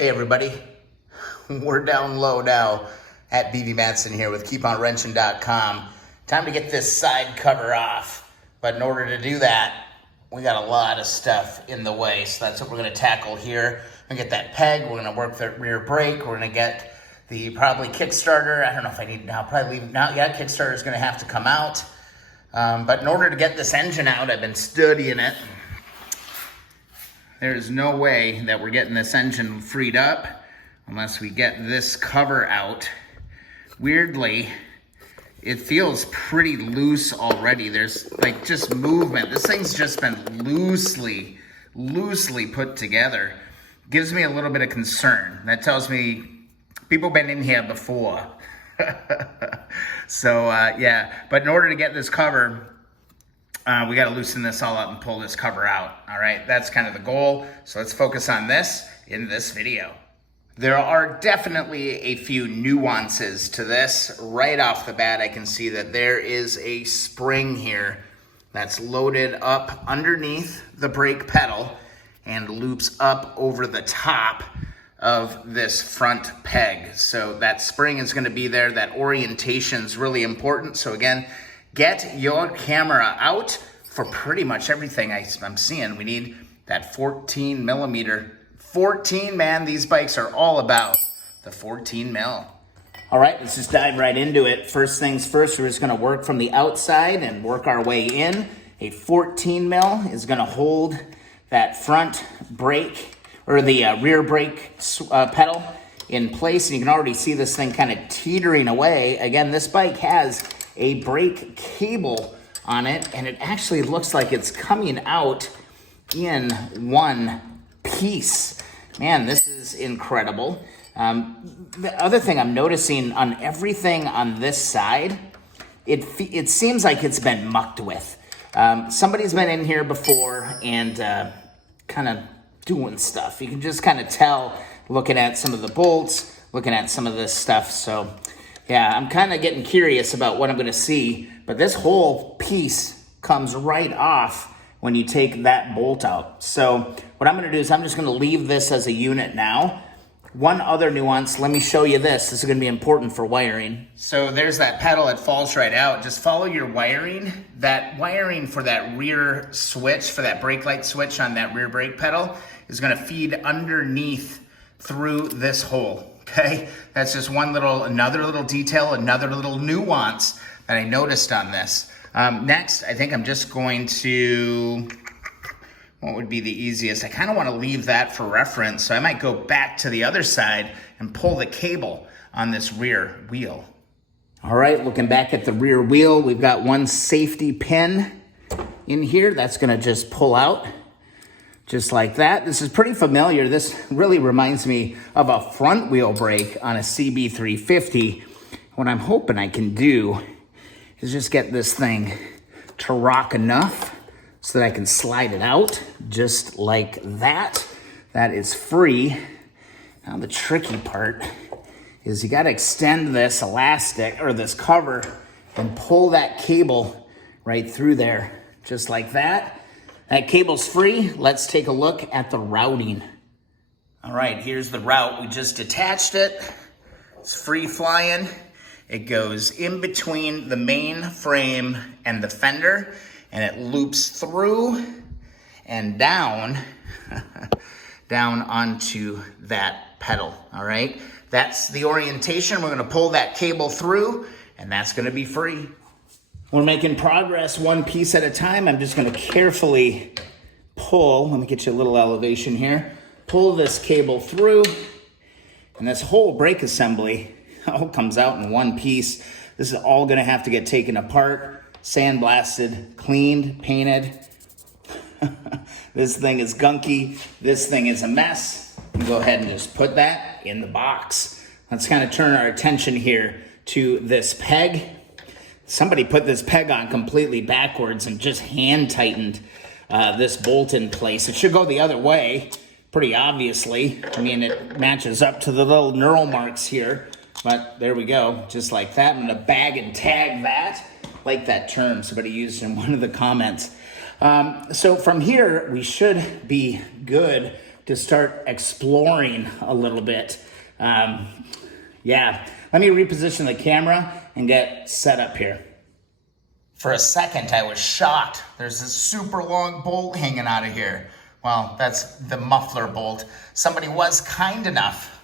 Hey everybody, we're down low now at BB Matson here with KeepOnWrenching.com. Time to get this side cover off, but in order to do that, we got a lot of stuff in the way, so that's what we're going to tackle here. We're going to get that peg, we're going to work the rear brake, we're going to get the probably Kickstarter. I don't know if I need now, probably leave now. Yeah, Kickstarter is going to have to come out, but in order to get this engine out, I've been studying it. There is no way that we're getting this engine freed up unless we get this cover out. Weirdly, it feels pretty loose already. There's like just movement. This thing's just been loosely put together. Gives me a little bit of concern. That tells me people have been in here before. So yeah, but in order to get this cover, we got to loosen this all up and pull this cover out. All right, that's kind of the goal. So let's focus on this in this video. There are definitely a few nuances to this. Right off the bat, I can see that there is a spring here that's loaded up underneath the brake pedal and loops up over the top of this front peg. So that spring is going to be there. That orientation is really important. So again, get your camera out for pretty much everything I'm seeing. We need that 14 millimeter. 14, man, these bikes are all about the 14 mil. All right, let's just dive right into it. First things first, we're just gonna work from the outside and work our way in. A 14 mil is gonna hold that front brake, or the rear brake pedal in place. And you can already see this thing kind of teetering away. Again, this bike has a brake cable on it, and it actually looks like it's coming out in one piece. Man, this is incredible. The other thing I'm noticing on everything on this side, it seems like it's been mucked with. Somebody's been in here before and kind of doing stuff. You can just kind of tell looking at some of the bolts, looking at some of this stuff. So yeah, I'm kind of getting curious about what I'm going to see, but this whole piece comes right off when you take that bolt out. So what I'm going to do is I'm just going to leave this as a unit now. One other nuance, let me show you this. This is going to be important for wiring. So there's that pedal, it falls right out. Just follow your wiring. That wiring for that rear switch, for that brake light switch on that rear brake pedal is going to feed underneath through this hole. Okay, that's just another little detail, another little nuance that I noticed on this. Next, I think I'm just going to, what would be the easiest? I kind of want to leave that for reference, so I might go back to the other side and pull the cable on this rear wheel. All right, looking back at the rear wheel, we've got one safety pin in here. That's going to just pull out. Just like that. This is pretty familiar. This really reminds me of a front wheel brake on a CB350. What I'm hoping I can do is just get this thing to rock enough so that I can slide it out just like that. That is free. Now the tricky part is you got to extend this elastic or this cover and pull that cable right through there just like that. That cable's free. Let's take a look at the routing. All right, here's the route. We just detached it. It's free flying. It goes in between the main frame and the fender, and it loops through and down, down onto that pedal, all right? That's the orientation. We're gonna pull that cable through, and that's gonna be free. We're making progress one piece at a time. I'm just gonna carefully pull, let me get you a little elevation here, pull this cable through, and this whole brake assembly all comes out in one piece. This is all gonna have to get taken apart, sandblasted, cleaned, painted. This thing is gunky. This thing is a mess. You go ahead and just put that in the box. Let's kind of turn our attention here to this peg. Somebody put this peg on completely backwards and just hand tightened this bolt in place. It should go the other way, pretty obviously. I mean, it matches up to the little knurl marks here, but there we go, just like that. I'm gonna bag and tag that, like that term somebody used in one of the comments. So from here, we should be good to start exploring a little bit. Yeah, let me reposition the camera and get set up here. For a second, I was shocked. There's this super long bolt hanging out of here. Well, that's the muffler bolt. Somebody was kind enough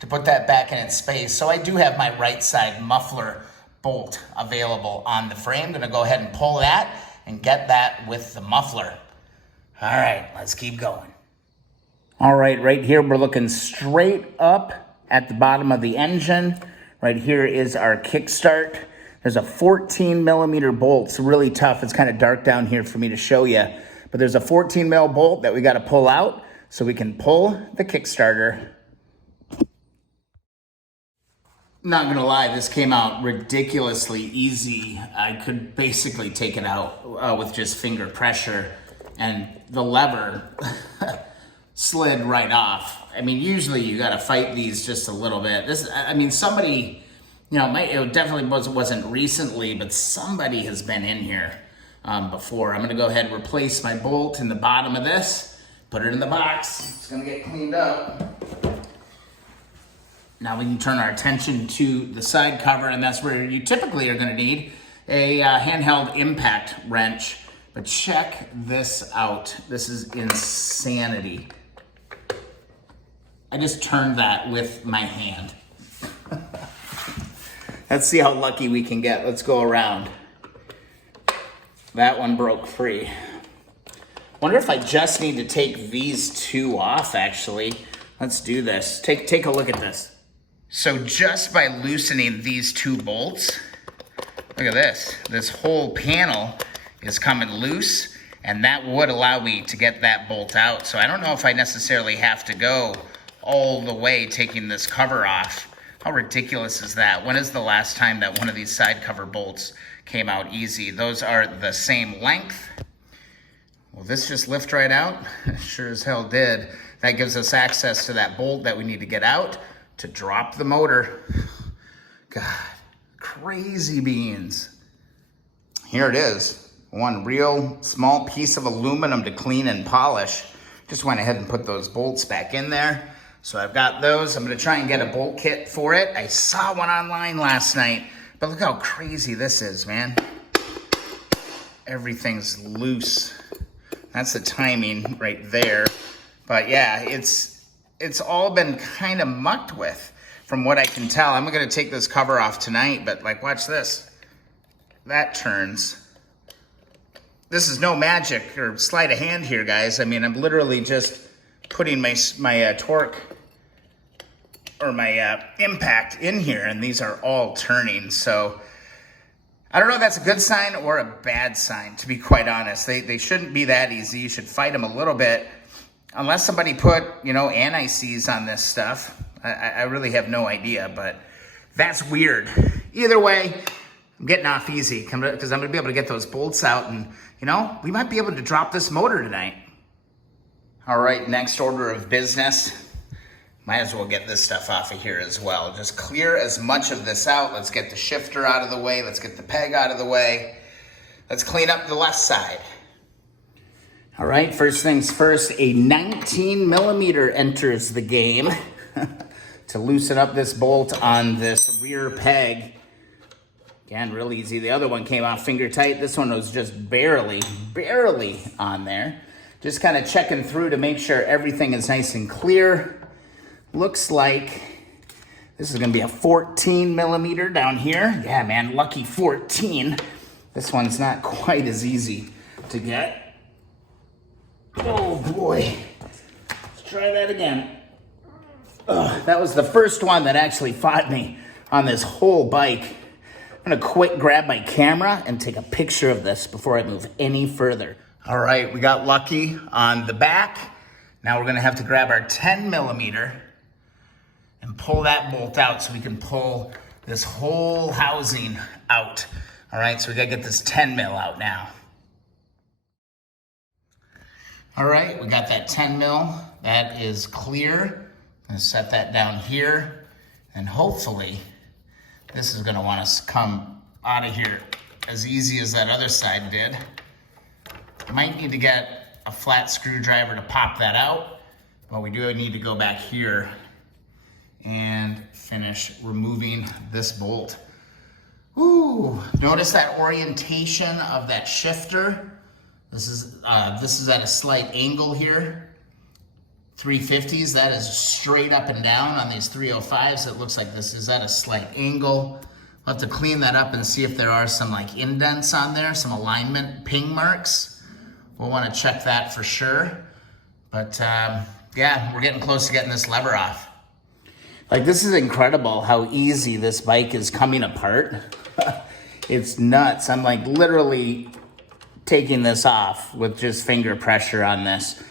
to put that back in its space. So I do have my right side muffler bolt available on the frame. I'm gonna go ahead and pull that and get that with the muffler. All right, let's keep going. All right, right here, we're looking straight up at the bottom of the engine. Right here is our kickstart. There's a 14 millimeter bolt. It's really tough. It's kind of dark down here for me to show you, but there's a 14 mil bolt that we got to pull out so we can pull the Kickstarter. Not gonna lie, this came out ridiculously easy. I could basically take it out with just finger pressure, and the lever slid right off. I mean, usually you got to fight these just a little bit. This, I mean, somebody, you know, it definitely wasn't recently, but somebody has been in here before. I'm going to go ahead and replace my bolt in the bottom of this, put it in the box. It's going to get cleaned up. Now we can turn our attention to the side cover, and that's where you typically are going to need a handheld impact wrench. But check this out. This is insanity. I just turned that with my hand. Let's see how lucky we can get. Let's go around. That one broke free. Wonder if I just need to take these two off, actually. Let's do this. Take a look at this. So just by loosening these two bolts, look at this. This whole panel is coming loose, and that would allow me to get that bolt out. So I don't know if I necessarily have to go all the way taking this cover off. How ridiculous is that? When is the last time that one of these side cover bolts came out easy? Those are the same length. Will this just lift right out? Sure as hell did. That gives us access to that bolt that we need to get out to drop the motor. God, crazy beans. Here it is. One real small piece of aluminum to clean and polish. Just went ahead and put those bolts back in there. So I've got those. I'm gonna try and get a bolt kit for it. I saw one online last night, but look how crazy this is, man. Everything's loose. That's the timing right there. But yeah, it's all been kind of mucked with from what I can tell. I'm gonna take this cover off tonight, but like, watch this. That turns. This is no magic or sleight of hand here, guys. I mean, I'm literally just putting my torque or my impact in here, and these are all turning. So I don't know if that's a good sign or a bad sign, to be quite honest. They shouldn't be that easy. You should fight them a little bit, unless somebody put, you know, anti-seize on this stuff. I really have no idea, but that's weird. Either way, I'm getting off easy because I'm gonna be able to get those bolts out, and you know, we might be able to drop this motor tonight. All right, next order of business. Might as well get this stuff off of here as well. Just clear as much of this out. Let's get the shifter out of the way. Let's get the peg out of the way. Let's clean up the left side. All right, first things first, a 19 millimeter enters the game to loosen up this bolt on this rear peg. Again, real easy. The other one came off finger tight. This one was just barely on there. Just kind of checking through to make sure everything is nice and clear. Looks like this is gonna be a 14 millimeter down here. Yeah, man, lucky 14. This one's not quite as easy to get. Oh boy, let's try that again. That was the first one that actually fought me on this whole bike. I'm gonna quick grab my camera and take a picture of this before I move any further. All right, we got lucky on the back. Now we're gonna have to grab our 10 millimeter and pull that bolt out so we can pull this whole housing out. All right, so we gotta get this 10 mil out now. All right, we got that 10 mil. That is clear. I'm gonna set that down here, and hopefully this is gonna want us to come out of here as easy as that other side did. Might need to get a flat screwdriver to pop that out, But we do need to go back here and finish removing this bolt. Ooh, notice that orientation of that shifter. This is at a slight angle here. 350s, that is straight up and down. On these 305s, it looks like this is at a slight angle. We'll have to clean that up and see if there are some like indents on there, some alignment ping marks. We'll want to check that for sure. But yeah, we're getting close to getting this lever off. Like, this is incredible how easy this bike is coming apart. It's nuts. I'm like literally taking this off with just finger pressure on this.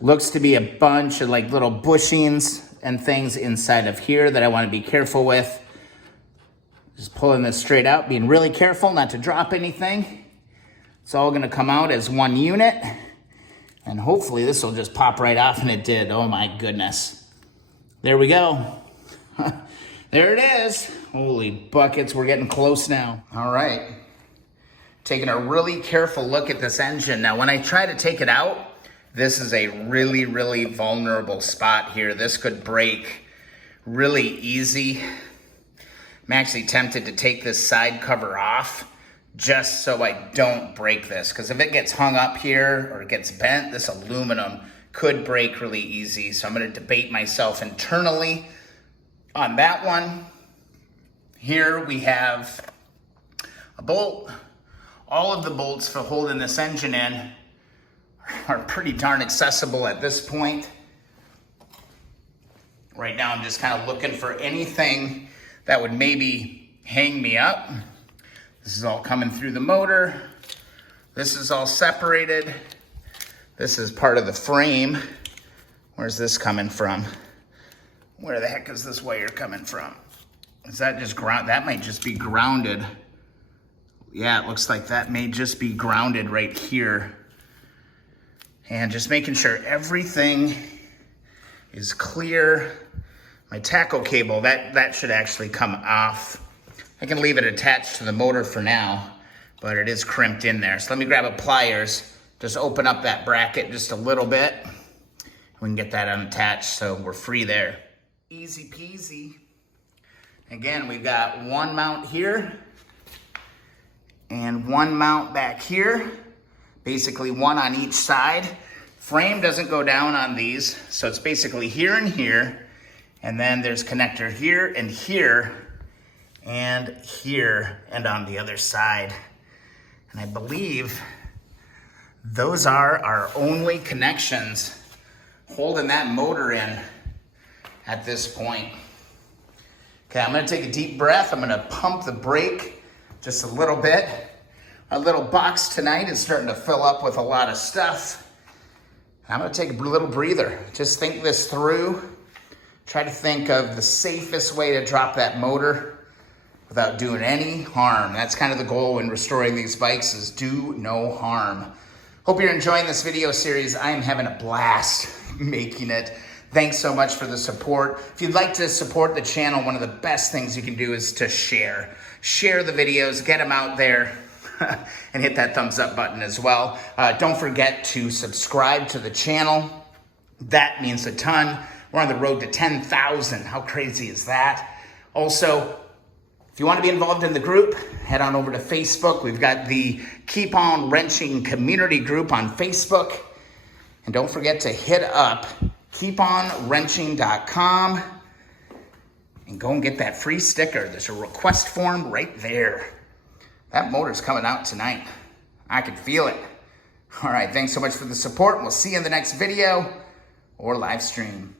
Looks to be a bunch of like little bushings and things inside of here that I want to be careful with. Just pulling this straight out, being really careful not to drop anything. It's all going to come out as one unit. And hopefully this will just pop right off, and it did. Oh my goodness. There we go. There it is. Holy buckets, we're getting close now. All right. Taking a really careful look at this engine. Now, when I try to take it out, this is a really, really vulnerable spot here. This could break really easy. I'm actually tempted to take this side cover off just so I don't break this. Because if it gets hung up here or it gets bent, this aluminum could break really easy. So I'm going to debate myself internally on that one. Here we have a bolt. All of the bolts for holding this engine in are pretty darn accessible at this point. Right now I'm just kind of looking for anything that would maybe hang me up. This is all coming through the motor. This is all separated. This is part of the frame. Where's this coming from? Where the heck is this wire coming from? Is that just ground? That might just be grounded. Yeah, it looks like that may just be grounded right here. And just making sure everything is clear. My tackle cable, that should actually come off. I can leave it attached to the motor for now, but it is crimped in there. So let me grab a pliers, just open up that bracket just a little bit. We can get that unattached so we're free there. Easy peasy. Again, we've got one mount here and one mount back here. Basically one on each side. Frame doesn't go down on these, so it's basically here and here. And then there's connector here and here and here and on the other side. And I believe those are our only connections holding that motor in at this point. Okay, I'm gonna take a deep breath. I'm gonna pump the brake just a little bit. Our little box tonight is starting to fill up with a lot of stuff. I'm gonna take a little breather. Just think this through. Try to think of the safest way to drop that motor without doing any harm. That's kind of the goal when restoring these bikes, is do no harm. Hope you're enjoying this video series. I am having a blast making it. Thanks so much for the support. If you'd like to support the channel, one of the best things you can do is to share. Share the videos, get them out there, and hit that thumbs up button as well. Don't forget to subscribe to the channel. That means a ton. We're on the road to 10,000. How crazy is that? Also, if you want to be involved in the group, head on over to Facebook. We've got the Keep On Wrenching community group on Facebook. And don't forget to hit up keeponwrenching.com and go and get that free sticker. There's a request form right there. That motor's coming out tonight. I can feel it. All right, thanks so much for the support. We'll see you in the next video or live stream.